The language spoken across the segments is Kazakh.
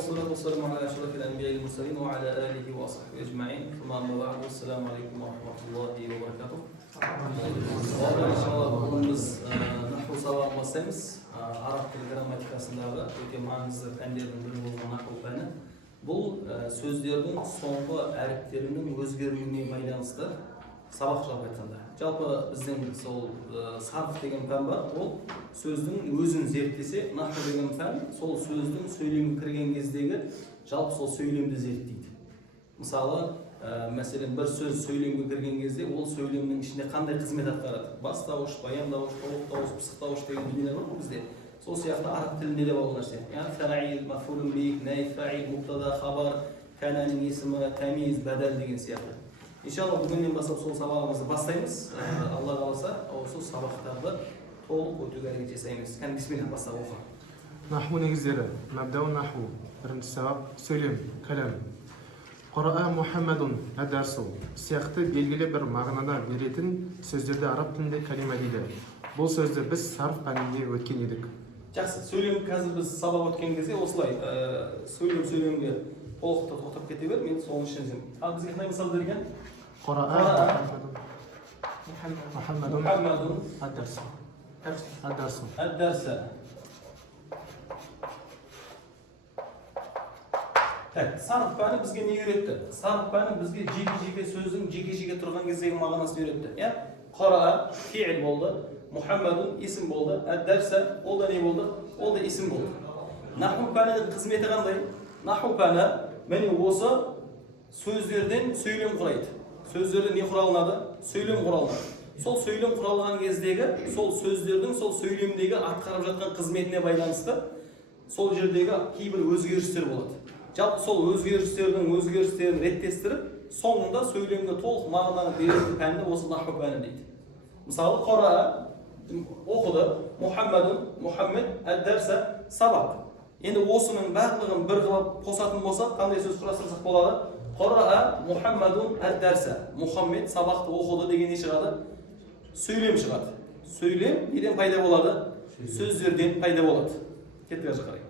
والصلاة والسلام على أشرف الأنبياء والمرسلين وعلى آله وصحبه أجمعين ثم أما بعد السلام عليكم ورحمة الله وبركاته. Bugün biz nahvu sabah başlayımız. Arap dili grammatikasındağı öte mаңызды пәндердің бірі болған наху пәні. Бұл сөздердің соңғы әріптерінің өзгеруіне байланысты сабақ жалпы айтқанда. Жалпы біздің сол сарф деген пән бар, ол сөздің өзін зерттесе, наху деген пән сол сөздің сөйлемге кірген кездегі жалпы сол сөйлемді зерттейді. Мысалы, мәселен бір сөз сөйлемге кірген кезде ол сөйлемнің ішінде қандай қызмет атқарады? Бастауыш, баяндауыш, толықтауыш, пысықтауыш деген дүниелер бар бізде. Сол сияқты араб тілінде де бар нәрсе. Яғни фаил, мафулун бих, наиб фаил, мубтада, хабар, кананың есімі, тамиз, бадал деген сияқты. Иншалла бүгіннен бастап сол сабағымызды бастаймыз. Алла қаласа, осы сабақтарды толық өтуге әрекет жасаймыз. Кәне бисмилlah бастап оқы. Наху негіздері. Мабдау наху. Бірінші сабақ сөйлем, кәлем. Қора'a Мұхаммадун әдәрсу сияқты белгілі бір мағынада беретін сөздерді араб тілінде кәлима дейді. Бұл сөзді біз сарф пәнінде өткен едік. Жақсы, сөйлем қазір біз сабақ өткен кезде осылай сөйлемге толықты тоқтап кете бер, мен соның ішін ал бізге қандай мысал берген? Қора'a Мұхаммадун әдәрсу. Әддәрсі. Сарф пәні бізге не үйретті? Сарф пәні бізге жеке-жеке сөздің жеке-жеке тұрған кездегі мағынасын үйретті. Қора'a фиил болды, Мұхаммадун исім болды, әддәрсі ол да не болды? Ол да исім болды. Наху пәнінің қызметі қандай? Наху пәні міне осы сөздерден сөйлем құрайды. Сөздерден не құралынады? Сөйлем құралынады. Сол сөйлем құралған кездегі сол сөздердің сол сөйлемдегі атқарып жатқан қызметіне байланысты сол жердегі кейбір өзгерістер болады. Жалпы сол өзгерістерін реттестіріп, соңында сөйлемге толық мағынаны беретін пәнді осы наху пәні дейді. Мысалы, қора'a оқыды, Мұхаммед, әддәрсі сабақ. Енді осының барлығын бір қылып қосатын болсақ, қандай сөз құрастырсақ болады? Қора'a Мұхаммадун әддәрсі. Мұхаммед сабақты оқыды деген не шығады? Сөйлем шығады. Сөйлем неден пайда болады? Сөздерден пайда болады. Кеттік ажы қарай.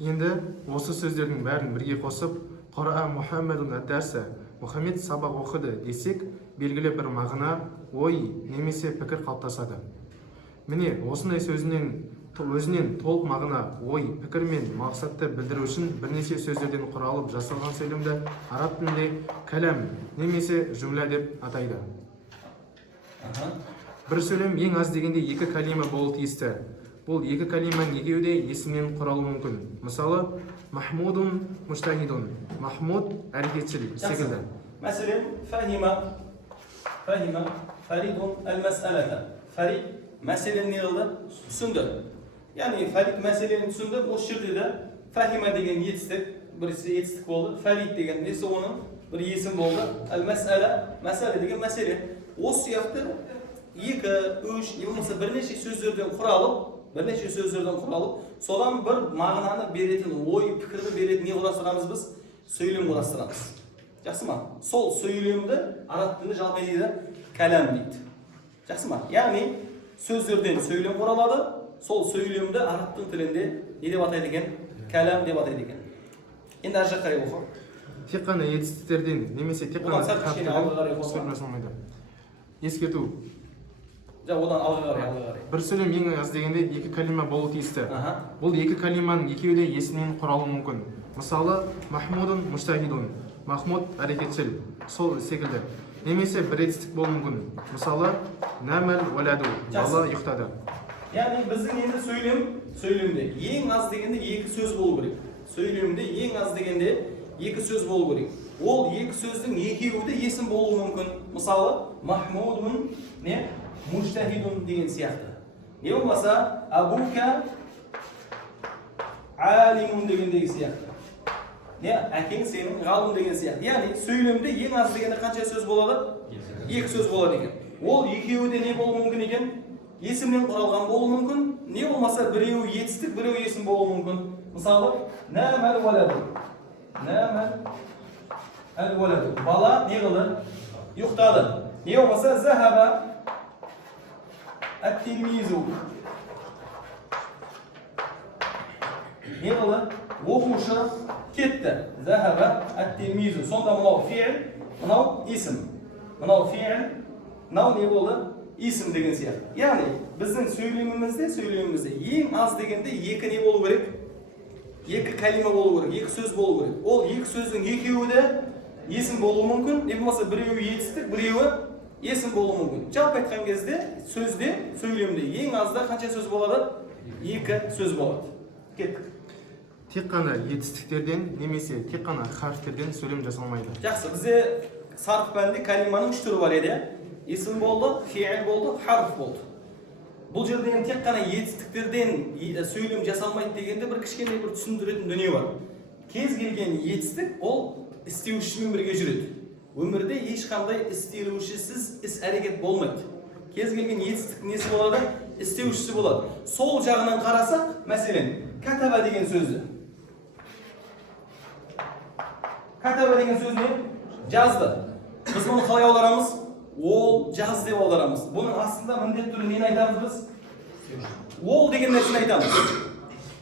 Енді осы сөздердің бәрін бірге қосып, Қора'a Мұхаммадун әддәрсі, Мұхаммед сабақ оқыды десек, белгілі бір мағына, ой, немесе пікір қалыптасады. Міне, осындай өзінен толық мағына, ой, пікір мен мақсатты білдіру үшін бірнеше сөздерден құралып жасалған сөйлемді араб тілінде кәләм немесе жүмлә деп атайды. Бір сөйлем ең аз дегенде екі кәлима болуы тиісті. Бұл екі кәлиманың екеуі де есімнен құралуы мүмкін. Мысалы, Махмудун муштахидун. Махмуд әрекетшіл секілді. Мәселен, фахима, фаридун әл-мәсәләті. Фарид мәселені не қылды? Түсінді. Яғни Фарид мәселені түсінді. Осы жерде де фахима деген етістік болды. Фарид деген несі оның бір есім болды. Әл-мәсәлә, мәсәле деген мәселе. Осы сияқты екі, үш, немесе бірнеше сөздерден құралып, содан бір мағынаны беретін, ой, пікірді беретін не құрастырамыз біз? Сөйлем құрастырамыз. Жақсы ма? Сол сөйлемді араб тілінде жалпы дейді, кәләм дейді. Жақсы ма? Яғни сөздерден сөйлем құралады, сол сөйлемді арабтың тілінде не деп атайды екен? Кәләм деп атайды екен. Енді ар жаққа қарай оқы. Тек қана етістіктерден немесе тек қана ескерту. Одан алға қарай. Бір сөйлем ең аз дегенде екі кәлима болу тиісті. Бұл екі кәлиманың екеуі де есімнен құралуы мүмкін. Мысалы, Махмудун муштахидун. Махмуд әрекетшіл, сол секілді. Немесе бір етістік болуы мүмкін. Мысалы, Намәл валаду. Бала ұйықтады. Яғни біздің енді сөйлемде ең аз дегенде екі сөз болу керек. Сөйлемде ең аз дегенде екі сөз болу керек. Ол екі сөздің екеуі де есім болуы мүмкін. Мысалы, Махмудун не? Муштахидун деген сияқты. Не болмаса, Абука алимун дегендегі сияқты. Не? Әкең сенің ғалым деген сияқты. Яғни сөйлемде ең аз дегенде қанша сөз болады? Екі сөз болады екен. Ол екеуі де не болуы мүмкін екен? Есімнен құралған болуы мүмкін. Не болмаса, біреуі етістік, біреуі есім болуы мүмкін. Мысалы, Намәл валаду. Бала не қылды? Ұйықтады. Не болмаса, Захаба әт-тилмизу. Не қылды? O'quvchi ketdi. Zahaba at-tilmizu. Sonda manav fi'l, manav ism. Manav fi'l, manav ne bo'ldi? Ism degan siyaqti. Ya'ni bizning söylemimizde eng az deganda iki ne bo'lu kerak? Iki kalima bo'lu kerak, iki so'z bo'lu kerak. Ol iki so'zning ikkovida ism bo'lishi mumkin, ne bo'lmasa birovi yetishtik, birovi ism bo'lishi mumkin. Jalp aytgan кезде so'zda, söylemde eng azda qancha so'z bo'ladi? Iki so'z bo'ladi. Ketdik. Tek qana yetishtiklerden nemесе tek qana harflerden söylem jasalmaydi. Yaxshi, bizde sarf bandi kalimaning 3 turi bor edi. Ism bo'ldi, fi'l bo'ldi, harf bo'ldi. Bu yerda ham tek qana yetishtiklerden söylem jasalmaydi deganda bir kichkina bir tushuntiradigan dunyo bor. Kez kelgan yetishtik ol isteyuvchi bilan birga yuradi. Өмірде hech qanday isteyuvchisiz is-harakat bo'lmaydi. Kez kelgan yetishtik nesi bo'ladi? Isteyuvchisi bo'ladi. Sol jag'idan qarasak, masalan, kataba degan so'zni. Kataba degan so'zni yazdi. Biz buni qalay olamiz? Ol jaz deb olamiz. Buning aslida mendetli turi neni aytamiz biz? Ol degan narsani aytamiz.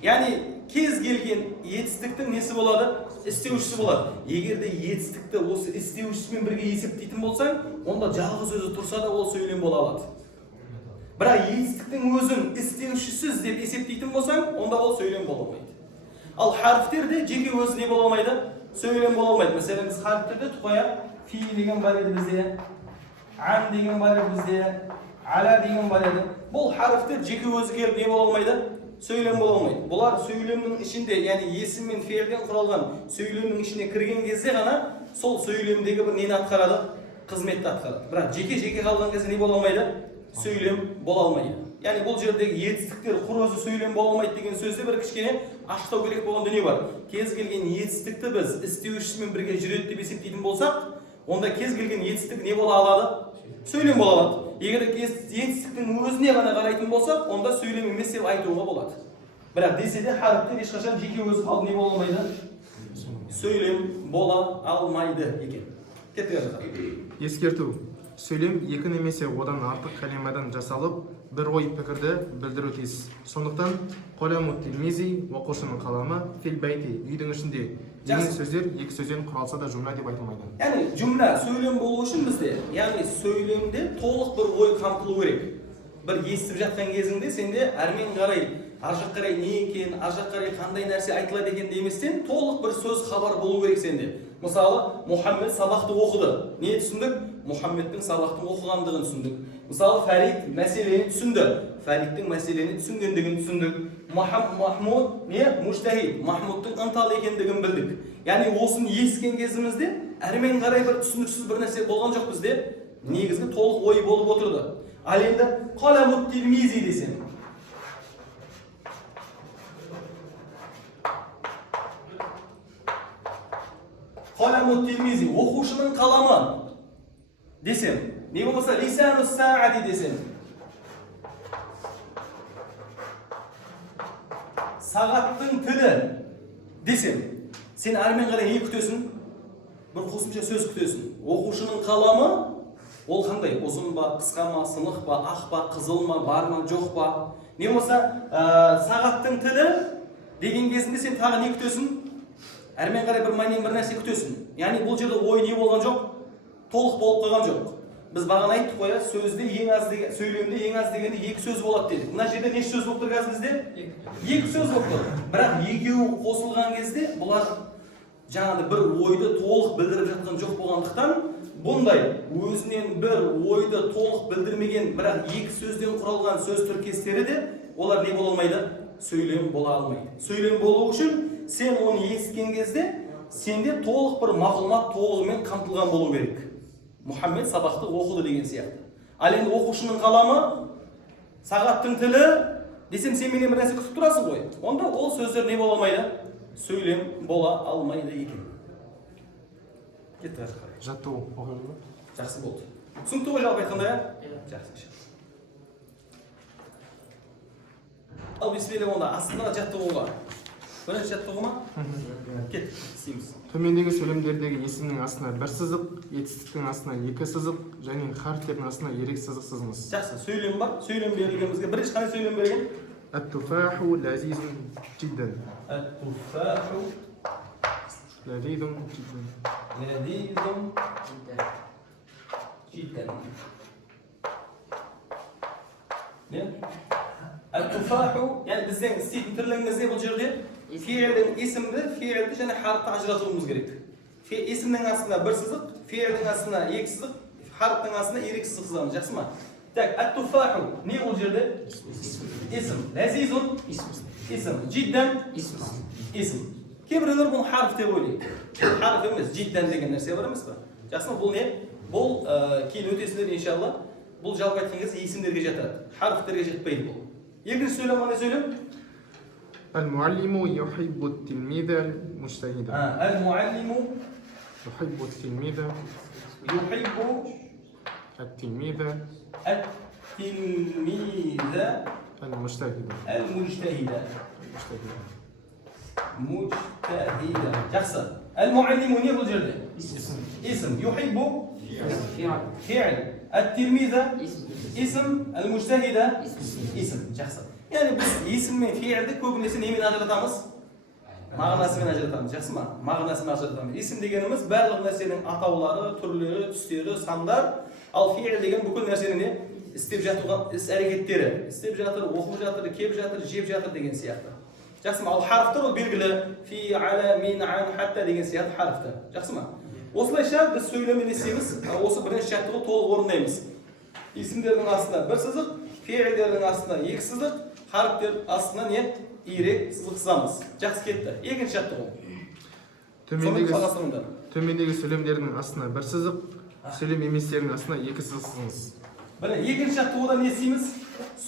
Ya'ni kez kelgan yetishtikning nesi bo'ladi? İsteyuvchisi bo'ladi. Agarda yetishtikni o'sha isteyuvchisi bilan birga eseptaydigan bo'lsang, onda jalg'iz o'zi tursa da ol söylem bo'la oladi. Biroq yetishtikning o'zin isteyuvchisiz deb eseptaydigan bo'lsang, onda ol söylem bo'la olmaydi. Al harflarda jeki o'zi ne bo'la olmaydi? Söylem bo'la olmaydi. Masalan, biz harflarda tuqoya fi degan bor edi bizda, an degan bor edi bizda, ala degan bor edi. Bu harflar jeki o'zi kelib ne bo'la olmaydi? Söylem bo'la olmaydi. Bular söylemning içinde, ya'ni ism men fe'ldan quralgan söylemning içine kirgan кезде gana sol söylemdagi bir neni atqaradi? Xizmatni atqaradi. Biroq jeki qolgan кезде ne bo'la olmaydi? Söylem bo'la olmaydi. Ya'ni bu yerdagi yetishliklar qurozi söylem bo'la olmaydi degan so'zda bir kichkina achitib kerak bo'lgan dunyo bor. Kez kelgan yetishlikni biz isteyuvchi bilan birga yuradi deb eseptaydigan bo'lsak, onda kez kelgan yetishlik ne bo'la oladi? Söylem bo'la oladi. Eğer yetishlikning o'zine gana qaraydigan bo'lsak, onda söylem emas deb aytuga bo'ladi. Biroq desede harflar hech qachon jeki o'zi qolib ne bo'la olmaydi? Söylem bo'la olmaydi ekan. Ketaveramiz. Eskерту. Söylem екі немесе одан артық калимадан жасалып, bir ой пікірді білдіру тиіс. Сондықтан қаламу тилмизи, оқушының қаламы, фил бәйти, үйдің ішінде деген сөздер екі сөзден құралса да жұмла деп айтылмайды. Yani cümle söylem болу үшін bizde, yani söylemde толық bir ой қамтылу керек. Bir естіп жатқан кезіңде сенде әрмен қарай, аржақ қарай не екен, аржақ қарай қандай нәрсе айтылады екен деместен, толық бір сөз хабар болу керек сенде. Мысалы, Мұхаммед сабақты оқыды. Не түсіндік? Мұхаммедтің сабақты оқығандығын түсіндік. Мысалы, Фәрид мәселені түсінді. Фәридтің мәселені түсінгендігін түсіндік. Махмуд не? Мужтахид. Махмудтың ынталы екендігін білдік. Яғни осыны естіген кезімізде әрмен қарай бір түсініксіз бір нәрсе болған жоқ бізде. Негізгі толық ой болып отырды. Ал енді қаламут тилмизи десем. Қаламут тилмизи, оқушының қаламы десем. Не болмаса лисану саади десем. Сағаттың тілі десем. Сен әрмен қарай не күтесің? Bir қосымша сөз күтесің. Оқушының қаламы ол қандай? Ұзын ба, қысқа ма, сынық ба, ақ па, қызыл ма, бар ма, жоқ па? Не болмаса сағаттың тілі деген кезінде сен тағы не күтесің? Әрмен қарай бір майнен бір нәрсе күтесің. Яғни бұл жерде ой не болған жоқ? Толық болып қалған жоқ. Біз бағана айттық қой, сөзде ең аз деген, сөйлемде ең аз дегенде екі сөз болады дедік. Мына жерде неше сөз болып тұр қазір бізде? Екі сөз болып тұр. Бірақ екеуі қосылған кезде бұлар жаңағы бір ойды толық білдіріп жатқан жоқ болғандықтан, бұндай өзінен бір ойды толық білдірмеген, бірақ екі сөзден құралған сөз тіркестері де олар не бола алмайды? Сөйлем бола алмайды. Сөйлем болу үшін сен оны естіген кезде сенде толық бір мағлұмат толығымен қамтылған болу керек. Мұхаммед сабақты оқыды деген сияқты. Ал енді оқушының қаламы, сағаттың тілі десем сен менен бір нәрсе күтіп тұрасың ғой. Онда ол сөздер не бола алмайды? Сөйлем бола алмайды екен. Кетті әрі қарай. Жаттығу оқиды ма? Жақсы болды. Түсінікті ғой жалпы айтқанда, жақсы. Ал бисмилля онда астындағы жаттығуға. Бірінші жаттығу ма? Кет, істейміз. Төмендегі сөйлемдердегі есімнің астына бір сызық, етістіктің астына екі сызық, және харфтердің астына ерек сызық сызыңыз. Жақсы, сөйлем бар. Сөйлем берілген бізге. Бірінші қандай сөйлем берген? التفاح لذيذ جدا. التفاح لذيذ جدا. لذيذ جدا. التفاح يعني bizden isteyip türleriniz ne bulacağız? Fiilin isimde, fiilde және harfta ajratılmamız gerek. İsimden aslında bir sızık, fiilden aslında iki sızık, harften aslında iki sızık sızamız. Жақсы ма? Так, التفاح ne olacağız? İsim. Lezizun isim. Cidden isim. Кейбіреулер бұл harf деп ойлайды. Harf емес, cidden деген нәрсе бар емес пе? Жақсы ма? Бұл не? Бұл кейін өтесіздер иншалла. Бұл жалпы айтқан кезде есімдерге жатады. Harfтерге жетпейді бұл. Екінші сөйлем қандай сөйлем? المعلم يحب التلميذ المجتهد. المعلم يحب التلميذ يحب التلميذ المجتهد. المجتهد. مجتهدا. Жақсы. المعلم не бұл жерде? اسم. يحب فعل. التلميذ اسم. المجتهد اسم. Жақсы. Yani biz isim мен fiilді көбінесе немен ажыратамыз? Мағынасымен ажыратамыз. Жақсы ма? Мағынасымен ажыратамыз. Isim дегеніміз барлық нәрсенің атаулары, түрлері, түстері, сандар. Ал fiil деген бүкіл нәрсені істеп жатырған іс-әрекеттері. Істеп жатыр, оқып жатыр, кеп жатыр, жеп жатыр деген сияқты. Жақсы ма? Ал харфтар ол белгілі. Фи, ала, мин, ан, хатта деген сияқты харфтар. Жақсы ма? Осылайша біз сөйлеме десеміз, осы бірінші жаттығу толық орындаймыз. Isimдердің астында бір сызық, fiilдердің астында екі сызық, harfler астына не? Ирек сызық сызамыз. Жақсы кетті. Екінші жаттығу. Төмендегі сөйлемдердің астына бір сызық, сөйлем еместердің астына екі сызық сызыңыз. Екінші жаттығуда не істейміз?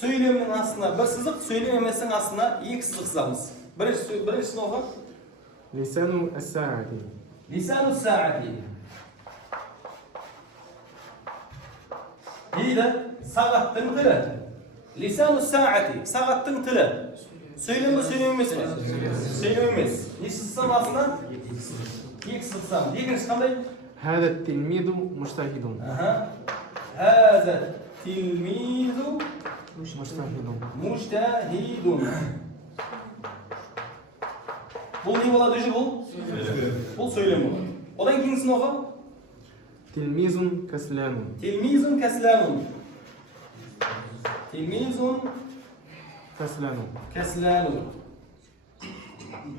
Сөйлемнің астына бір сызық, сөйлем еместің астына екі сызық сызамыз. Біріншісін оқы. Лисану ас-саати. Лисану ас-саати. Дейді сағаттың тілі. Лисану ас-саати. Сағаттың тілі. Söylem mi, söylem емес пе? Söylem емес. Неше сызсам астына? Екі сызсам. Екінші қандай? هذا التلميذ مجتهد. هذا التلميذ مجتهد. Бұл не болады өзі бұл? Бұл сөйлем болады. Одан кейінсін оғы? تلميذ كسلان. تلميذ كسلان. تلميذ كسلان. كسلان.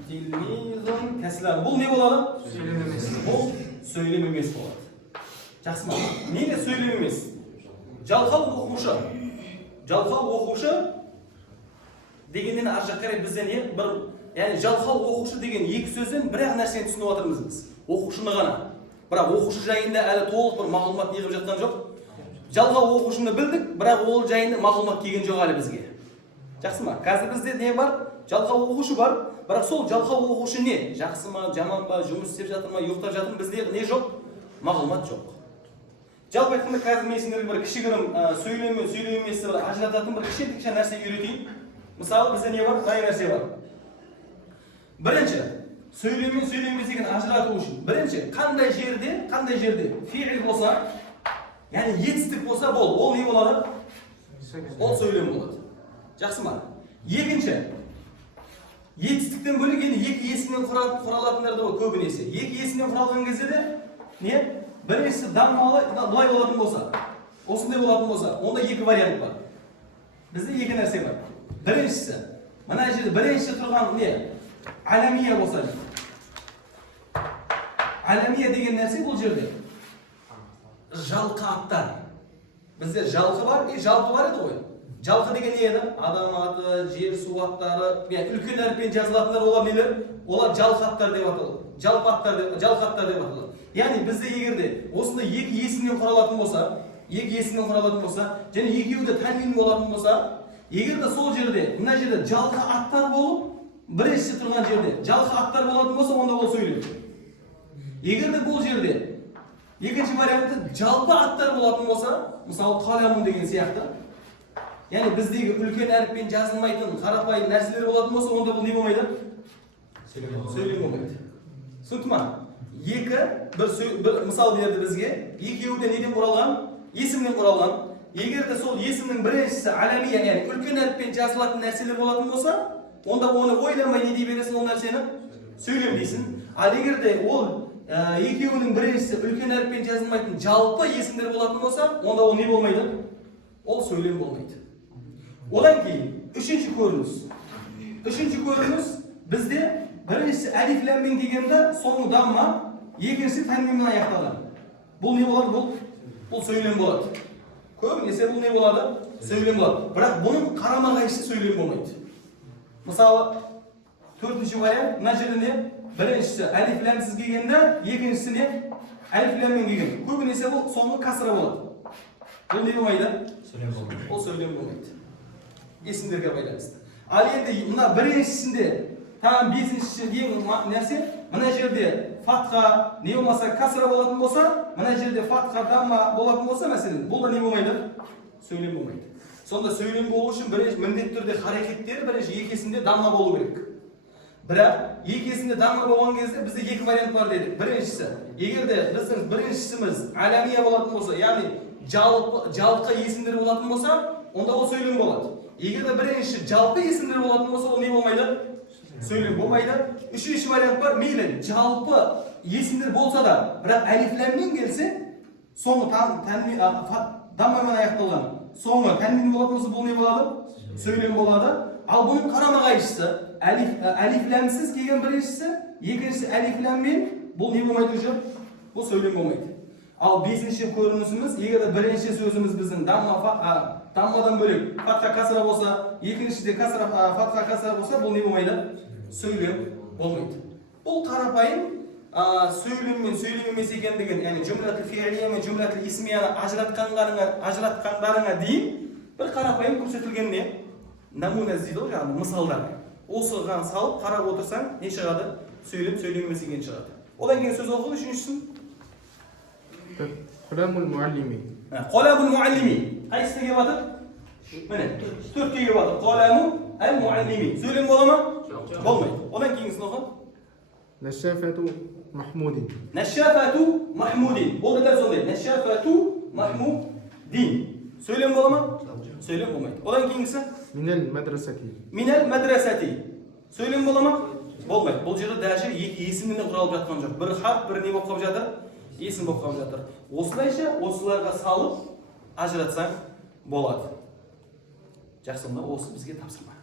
تلميذ كسلان. Бұл не болады? Бұл сөйлем емес болады. Жақсы ма? Неге сөйлем емес? Жалқау оқушы. Жалқау оқушы дегеннен ар жаққа қарай бізден не? Яғни жалқау оқушы деген екі сөзден бір-ақ нәрсені түсініп отырмыз біз. Оқушыны ғана. Бірақ оқушы жайында әлі толық бір мағлұмат неғып жатқан жоқ. Жалқау оқушыны білдік, бірақ ол жайында мағлұмат келген жоқ әлі бізге. Жақсы ма? Қазір бізде не бар? Жалқау оқушы бар, бірақ сол жалқау оқушы не? Жақсы ма, жаман ба, жұмыс істеп жатыр ма, ұйықтап жатыр ма? Бізде не жоқ? Мағлұмат жоқ. Жалпы айтқанда қазір мен сендерге бір кішігірім сөйлем емесі бір ажырататын бір кішкентай нәрсе үйретейін. Мысалы бізде не бар? Қай нәрсе бар? Бірінші, сөйлем емес деген ажырату үшін. Бірінші, қандай жерде фиил болса, яғни етістік болса бол, ол не болады? Ол сөйлем болады. Жақсы ма? Екінші, етістіктен бөлек енді екі есімнен құралатындар да көбінесе. Екі есімнен құралған кезде де не? Біріншісі даммалы, бұлай болатын болса, осындай болатын болса, онда екі вариант бар. Бізде екі нәрсе бар. Біріншісі, мына жерде бірінші тұрған не? Аламия болса. Аламия деген нәрсе бұл жерде жалқы аттар. Бізде жалқы бар, жалпы бар еді ғой. Жалқы деген не еді? Адам аты, жер, су аттары, үлкен әріппен жазылатындар олар нелер? Олар жалқы аттар деп аталады. Жалпы аттар деп аталады. Яғни бізде егерде осындай екі есімнен құралатын болса, және екеуі де тәнвин болатын болса, егерде сол жерде, мына жерде жалқы аттар болып, бірінші тұрған жерде жалқы аттар болатын болса, онда ол сөйлем. Егерде бұл жерде екінші вариантты жалпы аттар болатын болса, мысалы қаламын деген сияқты, яғни біздегі үлкен әріппен жазылмайтын қарапайым нәрселер болатын болса, онда бұл не болмайды? Сөйлем болмайды. Түсінікті ма? Екі, бір мысал берді бізге, екеуі де неден құралған? Есімнен құралған. егерде сол есімнің біріншісі аламия, яғни үлкен әріппен жазылатын нәрселер болатын болса, онда оны ойламай не дей бересің ол нәрсені? Сөйлем дейсің. Ал егерде ол екеуінің біріншісі үлкен әріппен жазылмайтын жалпы есімдер болатын болса, онда ол не болмайды? Ол сөйлем болмайды. Одан кейін үшінші көрініс. Үшінші көрініс бізде біріншісі әлиф лам мим дегенде соңы дамма, екіншісі тәнвинмен аяқталған. Бұл не болады? Бұл сөйлем болады. Көбінесе бұл не болады? Сөйлем болады. Бірақ бұның қарама-қайшысы сөйлем болмайды. Мысалы, төртінші вариант, мына жерінде біріншісі әлиф ләмсіз келгенде, екіншісі не? Әлиф ләммен келген. Көбінесе бұл соңғы касра болады. Бұл не болмайды? Сөйлем болмайды. Ол сөйлем болмайды. Есімдерге байланысты. Ал енді мына біріншісінде тағы бесіншісі ең нәрсе, мына жерде фатха не болмаса касра болатын болса, мына жерде фатха дамма болатын болса, мәселен, бұл да не болмайды? Сөйлем болмайды. Сонда сөйлем болу үшін бірінші міндетті түрде харекеттер бірінші екесінде дамма болу керек. Бірақ екесінде дамма болған кезде бізде екі вариант бар дедік. Біріншісі, егерде біздің біріншісіміз аламия болатын болса, яғни жалпы есімдер болатын болса, онда ол сөйлем болады. Егерде бірінші жалпы есімдер болатын болса, ол не болмайды? Сөйлем болмайды. Үшінші вариант бар, мейлі жалпы есімдер болса да, бірақ әлиф ләммен келсе, соңы даммамен аяқталған. Соңы тәнвин болатын болса, бұл не болады? Сөйлем болады. Ал бұның қарама-қайшысы, әлиф ләмсіз келген біріншісі, екіншісі әлиф ләммен, бұл не болмайды уже? Бұл сөйлем болмайды. Ал бесінші көрінісіміз, егер бірінші сөзіміз біздің даммадан бөлек фатха касра болса, екіншіде фатха касра болса, бұл не болмайды? Сөйлем болмайды. Бұл қарапайым сөйлем мен сөйлем емес екендігін, яғни жүмләтіл фи'лия мен жүмләтіл исмияны ажыратқандарыңа дейін бір қарапайым көрсетілген не? Намуназ дейді ғой, жаңағы мысалдар. Осыған салып қарап отырсаң, не шығады? Сөйлем емес екені шығады. Одан кейін сөз оқылды үшіншісін. Қаламул муаллими. Қаламул муаллими. Қайсысы келіп жатыр? Міне, төртке келіп жатыр. Қаламул әл-муаллими. Сөйлем бола ма? Болмайды. Одан кейінгісін оқы. Нашафату махмудин. Нашафату махмудин. Ол да дәл сондай. Нашафату махмудин. Сөйлем бола ма? Сөйлем болмайды. Одан кейінгісі? Минал мадрасати. Минал мадрасати. Сөйлем бола ма? Болмайды. Бұл жерде даже екі есімнен құралып жатқан жоқ. Бір харп, бір не болып қалып жатыр? Есім болып қалып жатыр. Осылайша осыларға салып ажыратсаң болады. Жақсы, осы бізге тапсырма.